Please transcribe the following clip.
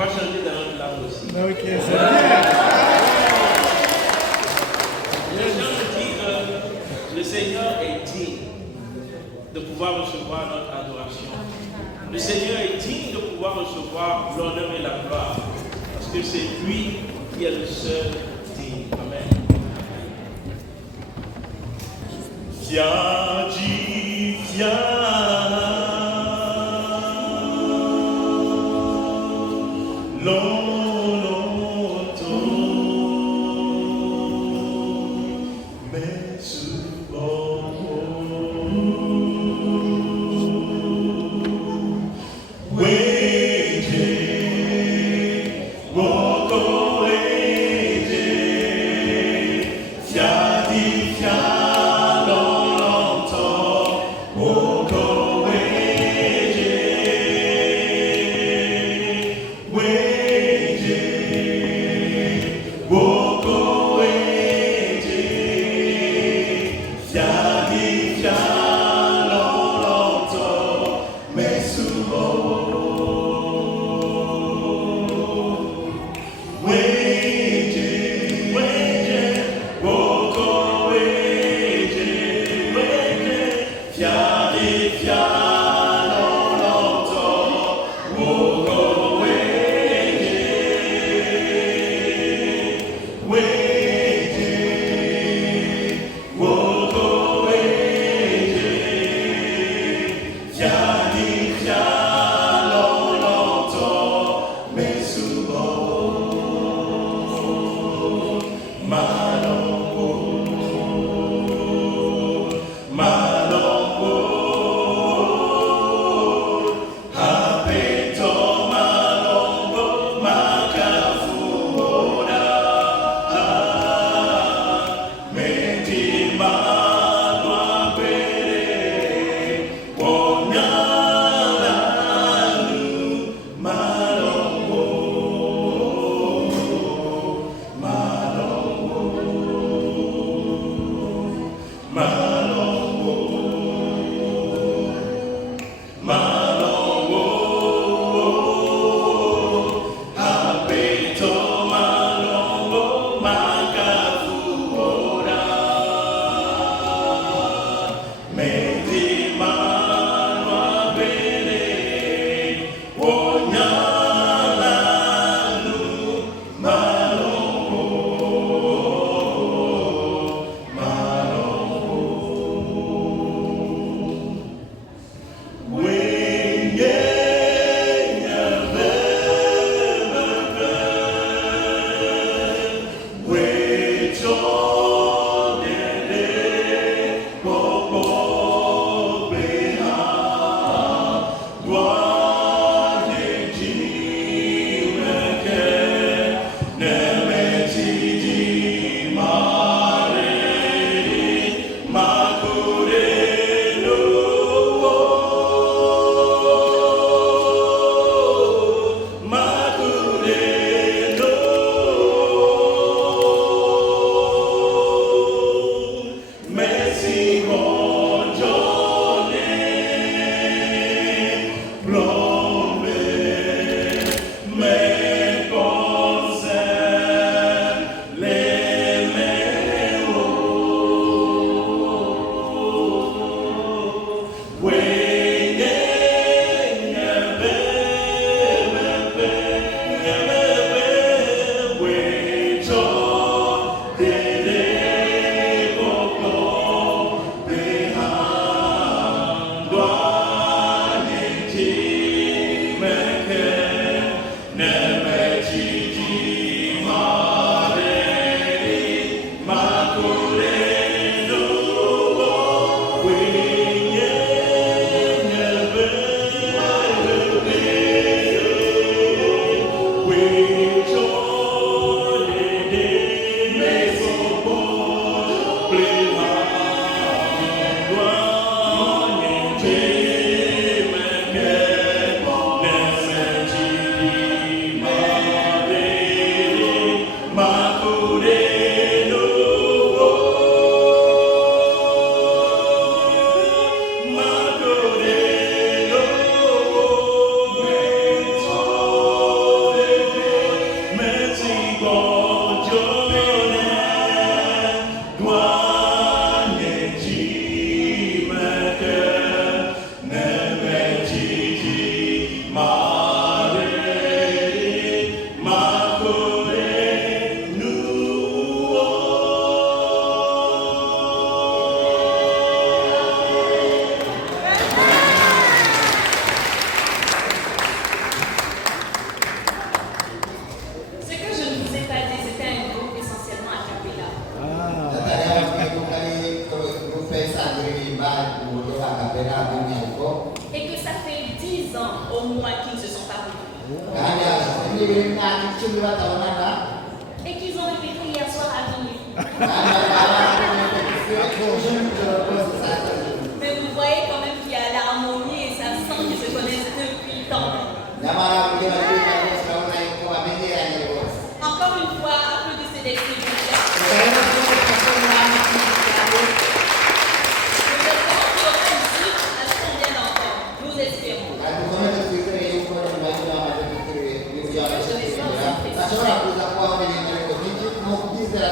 va chanter dans notre langue aussi. Ok, c'est bien. Les gens me disent que le Seigneur est digne de pouvoir recevoir notre adoration. Le Seigneur est digne de pouvoir recevoir l'honneur et la gloire. Parce que c'est lui qui est le seul digne. Amen. Viens, dis, viens. Et qu'ils ont répété hier soir à minuit. Mais vous voyez quand même qu'il y a l'harmonie et ça sent qu'ils se connaissent depuis tant. Encore une fois, applaudissez les filles. Nous espérons. Facciamo una cosa qua, vediamo le cose, non dice la